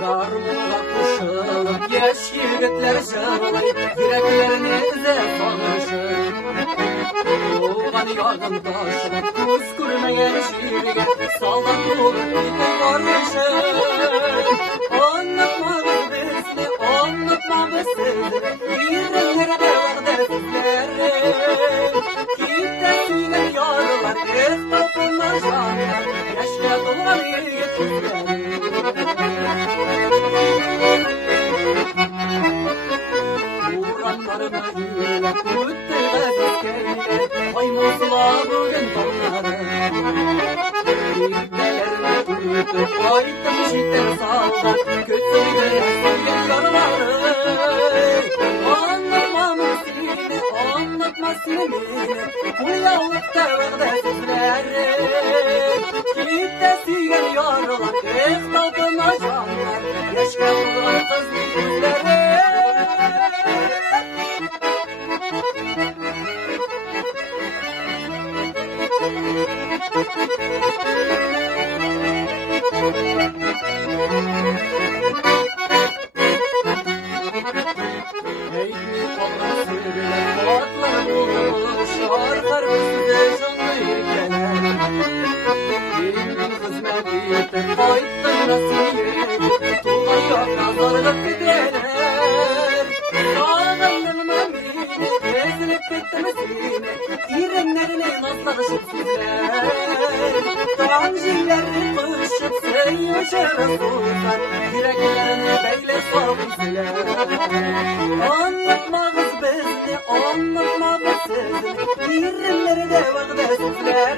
Garmuna koşulup yaş yigitler jırlay, yüreklerini zevk Doğan yardım taşına göz görmeyen şiirge saldan bulup varmışım. Anlatmamız bizni, anlatmamız sizi, yüreklerde vardı sizleri. Gitte süyle yarlar, ez topuna canlar, yaşla dolan yigitleri. Uğranlarıma yürek, müttü gazetkeyle, Kaymosla bugün tonları. Birdelerine uyutup ayıttım şitten salda, kötüyle yazsın yarıları. Anlatmamın seni, anlatma seni, Kulyalıkta vəqdə sizləri. Kilitdə süyən yarılar, ehtapına canlar, Yaşqa bulan qızlı gözləri. Eğitli olan sürgüler, atlar bulmuş, artar üstüde canlı yürgeler. Eğitim hizmeti yeter, kayıttın nasiyet, Tuğay yok nazarlık gideler. Sağdanın mamini, ezilip gittim seni, İremlerini nazlaşıp sizler. Tanjilleri kışıp seyyuşarı sultan, Yüreklerini beyle savuzlar. Anlatmağız bizni, anlatmağız sizni, İremleri de vəqdə sizler.